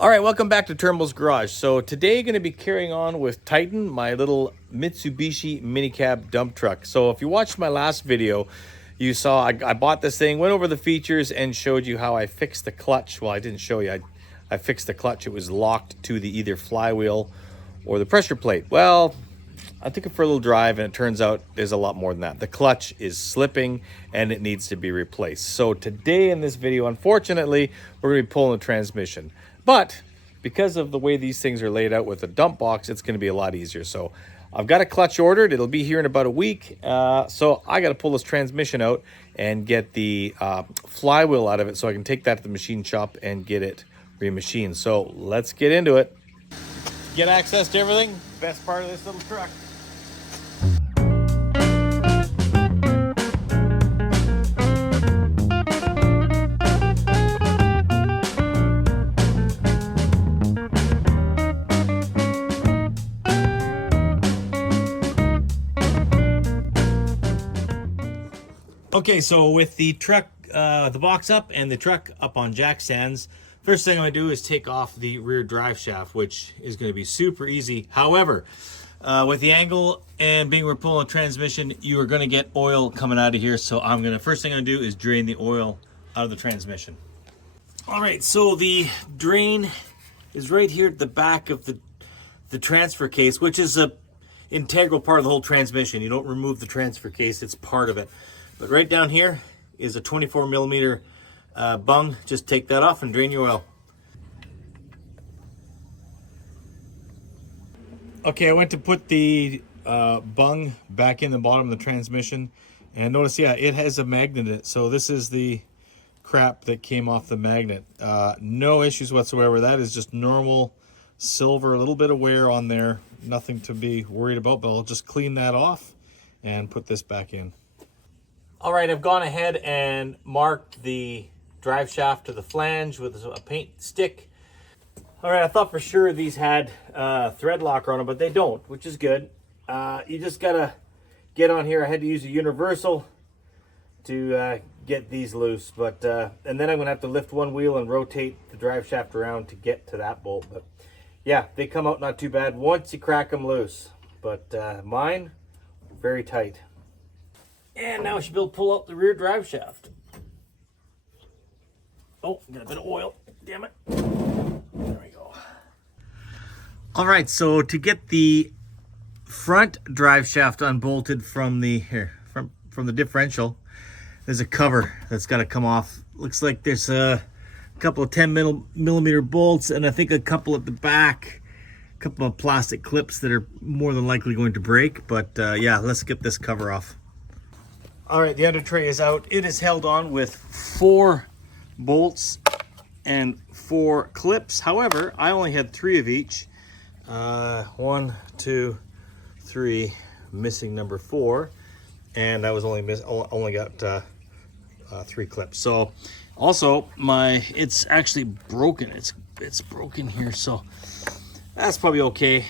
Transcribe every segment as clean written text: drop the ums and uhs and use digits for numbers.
All right, welcome back to Turnbull's Garage. So today going to be carrying on with Titan, my little Mitsubishi Minicab dump truck. So if you watched my last video, you saw I bought this thing, went over the features and showed you how I fixed the clutch. Well, I didn't show you. I fixed the clutch. It was locked to the either flywheel or the pressure plate. Well, I took it for a little drive and it turns out there's a lot more than that. The clutch is slipping and it needs to be replaced. So today in this video, unfortunately, we're going to be pulling the transmission. But because of the way these things are laid out with the dump box, it's going to be a lot easier. So I've got a clutch ordered. It'll be here in about a week. So I got to pull this transmission out and get the flywheel out of it so I can take that to the machine shop and get it remachined. So let's get into it. Get access to everything. Best part of this little truck. Okay, so with the truck, the box up and the truck up on jack stands, first thing I'm going to do is take off the rear drive shaft, which is going to be super easy. However, with the angle and being we're pulling a transmission, you are going to get oil coming out of here. So first thing I'm going to do is drain the oil out of the transmission. All right, so the drain is right here at the back of the transfer case, which is a integral part of the whole transmission. You don't remove the transfer case, it's part of it. But right down here is a 24 millimeter bung. Just take that off and drain your oil. Okay, I went to put the bung back in the bottom of the transmission, and notice, yeah, it has a magnet in it. So this is the crap that came off the magnet. No issues whatsoever. That is just normal silver, a little bit of wear on there. Nothing to be worried about, but I'll just clean that off and put this back in. All right, I've gone ahead and marked the drive shaft to the flange with a paint stick. All right, I thought for sure these had thread locker on them, but they don't, which is good. You just gotta get on here. I had to use a universal to get these loose, but and then I'm gonna have to lift one wheel and rotate the drive shaft around to get to that bolt. But yeah, they come out not too bad once you crack them loose, but mine, very tight. And now I should be able to pull out the rear drive shaft. Oh, got a bit of oil. Damn it. There we go. All right, so to get the front drive shaft unbolted from the from the differential, there's a cover that's got to come off. Looks like there's a couple of 10 millimeter bolts, and I think a couple at the back, a couple of plastic clips that are more than likely going to break. But yeah, let's get this cover off. All right, the under tray is out. It is held on with 4 bolts and 4 clips. However, I only had 3 of each. 1, 2, 3, missing number 4, and I was only got 3 clips. So, also it's actually broken. It's broken here, so that's probably okay.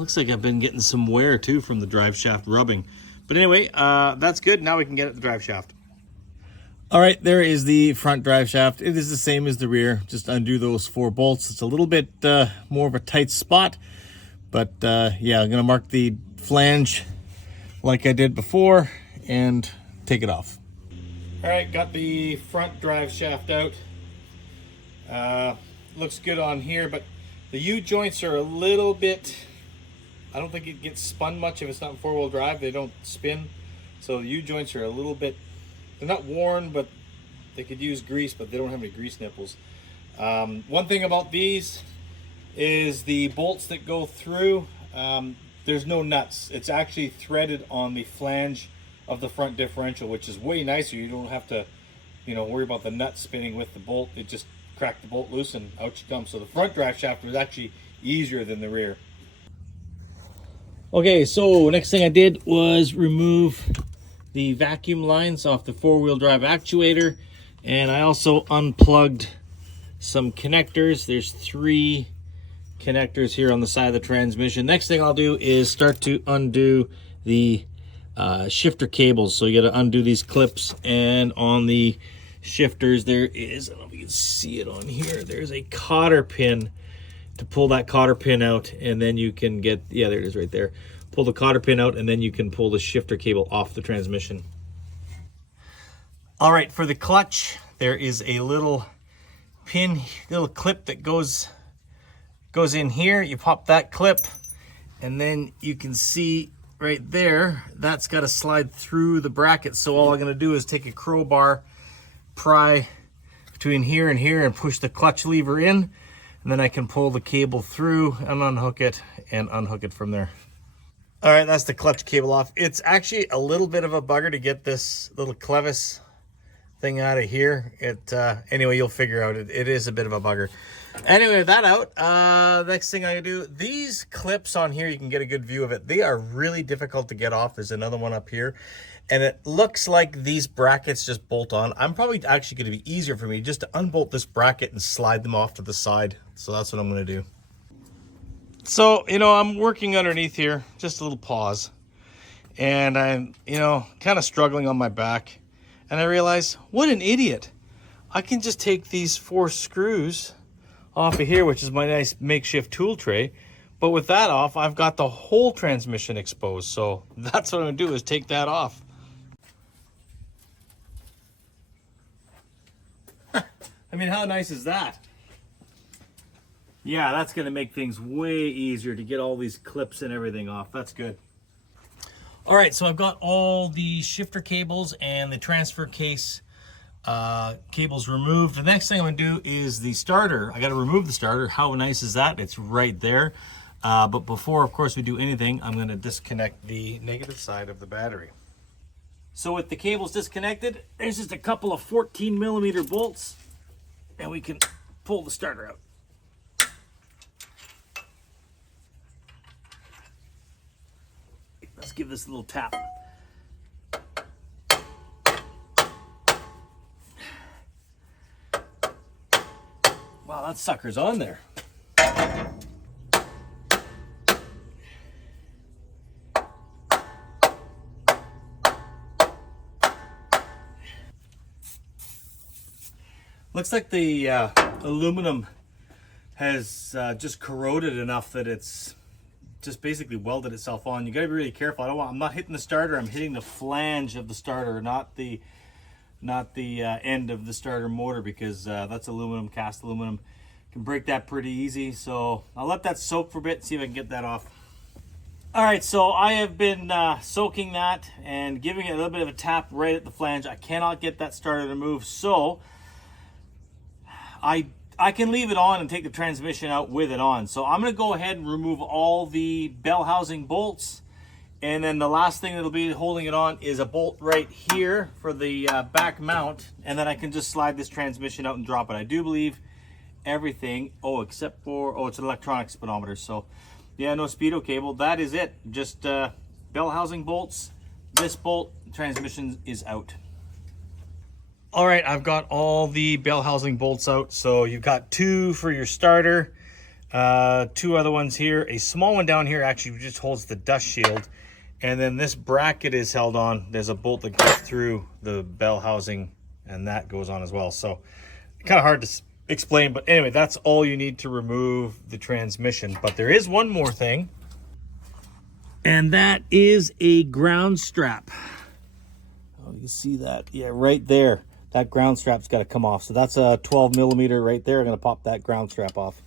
Looks like I've been getting some wear too from the drive shaft rubbing. But anyway, that's good. Now we can get at the drive shaft. All right, there is the front drive shaft. It is the same as the rear. Just undo those 4 bolts. It's a little bit more of a tight spot. But yeah, I'm going to mark the flange like I did before and take it off. All right, got the front drive shaft out. Looks good on here, but the U-joints are a little bit... I don't think it gets spun much if it's not in 4-wheel drive. They don't spin. So the U-joints are a little bit, they're not worn, but they could use grease, but they don't have any grease nipples. One thing about these is the bolts that go through, there's no nuts. It's actually threaded on the flange of the front differential, which is way nicer. You don't have to, worry about the nut spinning with the bolt. It just cracked the bolt loose and out you come. So the front drive shaft was actually easier than the rear. Okay, so next thing I did was remove the vacuum lines off the 4-wheel drive actuator, and I also unplugged some connectors. There's 3 connectors here on the side of the transmission. Next thing I'll do is start to undo the shifter cables. So you got to undo these clips, and on the shifters there is, I don't know if you can see it on here, there's a cotter pin to pull that cotter pin out, and then you can get, yeah, there it is right there. Pull the cotter pin out, and then you can pull the shifter cable off the transmission. All right, for the clutch, there is a little pin, little clip that goes in here. You pop that clip, and then you can see right there, that's got to slide through the bracket. So all I'm going to do is take a crowbar, pry between here and here, and push the clutch lever in, and then I can pull the cable through and unhook it from there. All right, that's the clutch cable off. It's actually a little bit of a bugger to get this little clevis thing out of here. Anyway, you'll figure out it is a bit of a bugger. Anyway, that out. Next thing I do, these clips on here, you can get a good view of it. They are really difficult to get off. There's another one up here, and it looks like these brackets just bolt on. I'm probably actually going to be easier for me just to unbolt this bracket and slide them off to the side. So that's what I'm going to do. So, I'm working underneath here, just a little pause, and I'm, kind of struggling on my back, and I realize, what an idiot. I can just take these 4 screws off of here, which is my nice makeshift tool tray, but with that off, I've got the whole transmission exposed. So that's what I'm gonna do, is take that off. I mean, how nice is that? Yeah, that's gonna make things way easier to get all these clips and everything off. That's good. All right, so I've got all the shifter cables and the transfer case cables removed. The next thing I'm gonna do is the starter. I gotta remove the starter. How nice is that? It's right there. But before, of course, we do anything, I'm gonna disconnect the negative side of the battery. So with the cables disconnected, there's just a couple of 14mm bolts, and we can pull the starter out. Let's give this a little tap. Wow, that sucker's on there. Looks like the aluminum has just corroded enough that it's just basically welded itself on. You gotta be really careful. I'm not hitting the starter, I'm hitting the flange of the starter, not the end of the starter motor, because that's aluminum, cast aluminum. Can break that pretty easy. So I'll let that soak for a bit, see if I can get that off. All right, so I have been soaking that and giving it a little bit of a tap right at the flange. I cannot get that starter to move, so I can leave it on and take the transmission out with it on. So I'm going to go ahead and remove all the bell housing bolts. And then the last thing that'll be holding it on is a bolt right here for the back mount. And then I can just slide this transmission out and drop it. I do believe everything, except for, it's an electronic speedometer. So yeah, no speedo cable. That is it. Just bell housing bolts. This bolt, transmission is out. All right, I've got all the bell housing bolts out. So you've got 2 for your starter, 2 other ones here. A small one down here actually just holds the dust shield. And then this bracket is held on. There's a bolt that goes through the bell housing, and that goes on as well. So kind of hard to explain, but anyway, that's all you need to remove the transmission. But there is one more thing, and that is a ground strap. Oh, you can see that? Yeah, right there. That ground strap's got to come off. So that's a 12mm right there. I'm going to pop that ground strap off.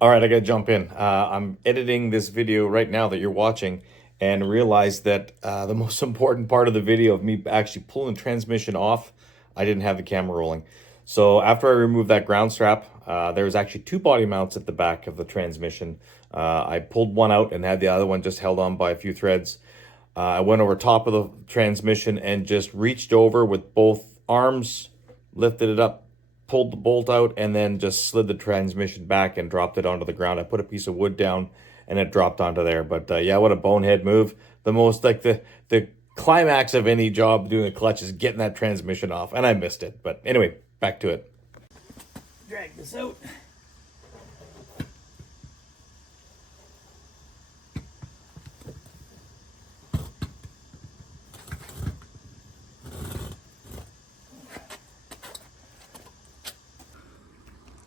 All right, I got to jump in. I'm editing this video right now that you're watching, and realized that the most important part of the video of me actually pulling the transmission off, I didn't have the camera rolling. So after I removed that ground strap, there was actually 2 body mounts at the back of the transmission. I pulled one out and had the other one just held on by a few threads. I went over top of the transmission and just reached over with both arms, lifted it up, pulled the bolt out, and then just slid the transmission back and dropped it onto the ground. I put a piece of wood down and it dropped onto there. But yeah, what a bonehead move. The most, like, the climax of any job doing a clutch is getting that transmission off, and I missed it. But anyway, back to it. Drag this out.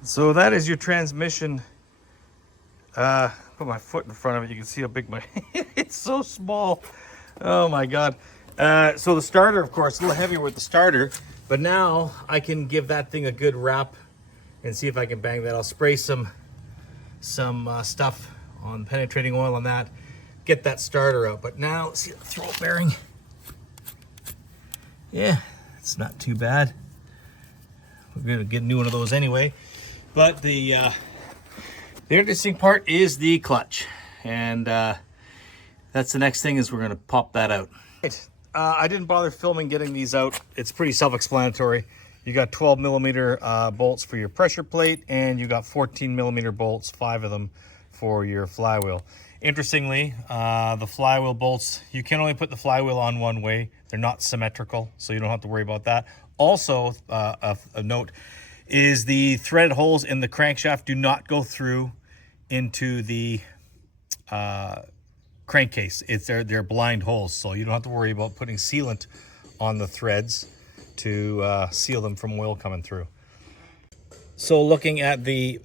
So that is your transmission Put my foot in front of it. You can see how big my, it's so small. Oh my God. So the starter, of course, a little heavier with the starter, but now I can give that thing a good wrap and see if I can bang that. I'll spray some stuff on penetrating oil on that, get that starter out. But now, let's see the throw bearing. Yeah, it's not too bad. We're gonna get a new one of those anyway. But the interesting part is the clutch, and that's the next thing, is we're gonna pop that out. Right. I didn't bother filming getting these out. It's pretty self-explanatory. You got 12 millimeter bolts for your pressure plate, and you got 14 millimeter bolts, 5 of them, for your flywheel. Interestingly, the flywheel bolts, you can only put the flywheel on one way. They're not symmetrical, so you don't have to worry about that. Also, a note is the threaded holes in the crankshaft do not go through into the crankcase. They're blind holes, so you don't have to worry about putting sealant on the threads to seal them from oil coming through. So looking at the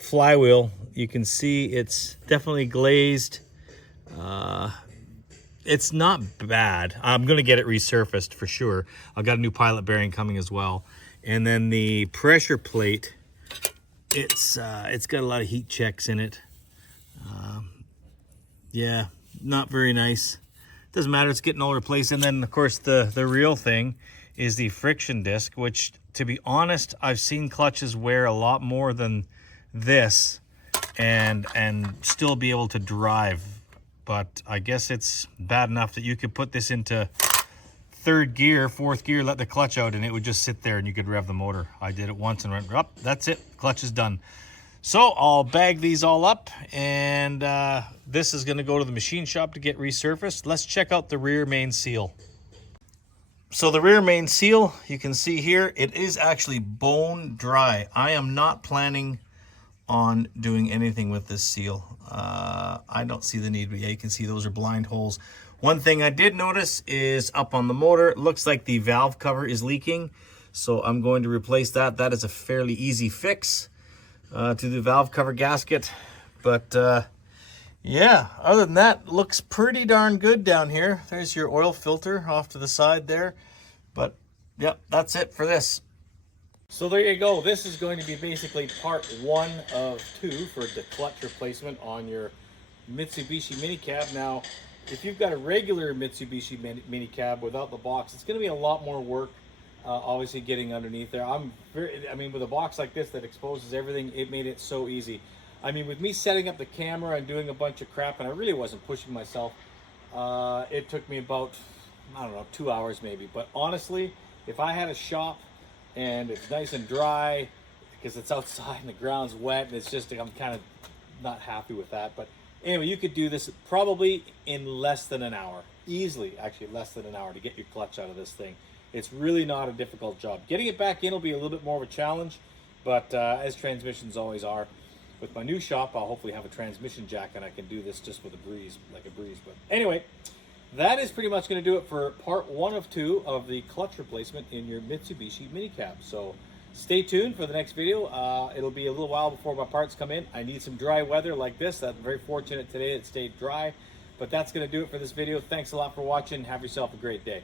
flywheel, you can see it's definitely glazed. It's not bad. I'm gonna get it resurfaced for sure. I've got a new pilot bearing coming as well. And then the pressure plate, it's got a lot of heat checks in it. Yeah, not very nice. Doesn't matter, it's getting all replaced. And then of course the real thing is the friction disc, which, to be honest, I've seen clutches wear a lot more than this and still be able to drive. But I guess it's bad enough that you could put this into third gear, fourth gear, let the clutch out, and it would just sit there and you could rev the motor. I did it once and went, up, that's it, clutch is done. So I'll bag these all up, and this is gonna go to the machine shop to get resurfaced. Let's check out the rear main seal. So the rear main seal, you can see here, it is actually bone dry. I am not planning on doing anything with this seal. I don't see the need, but yeah, you can see those are blind holes. One thing I did notice is up on the motor, it looks like the valve cover is leaking. So I'm going to replace that. That is a fairly easy fix to the valve cover gasket. But yeah, other than that, looks pretty darn good down here. There's your oil filter off to the side there. But yep, that's it for this. So there you go. This is going to be basically part 1 of 2 for the clutch replacement on your Mitsubishi Minicab. Now, if you've got a regular Mitsubishi Minicab without the box, it's going to be a lot more work, obviously, getting underneath there. I mean, with a box like this that exposes everything, it made it so easy. I mean, with me setting up the camera and doing a bunch of crap, and I really wasn't pushing myself, it took me about, I don't know, 2 hours maybe. But honestly, if I had a shop and it's nice and dry because it's outside and the ground's wet, and it's just, I'm kind of not happy with that. But anyway, you could do this probably in less than an hour. Easily, actually, less than an hour to get your clutch out of this thing. It's really not a difficult job. Getting it back in will be a little bit more of a challenge, but as transmissions always are. With my new shop, I'll hopefully have a transmission jack and I can do this just with a breeze, like a breeze. But anyway, that is pretty much going to do it for part 1 of 2 of the clutch replacement in your Mitsubishi Minicab. So stay tuned for the next video. It'll be a little while before my parts come in. I need some dry weather like this. I'm very fortunate today it stayed dry. But that's going to do it for this video. Thanks a lot for watching. Have yourself a great day.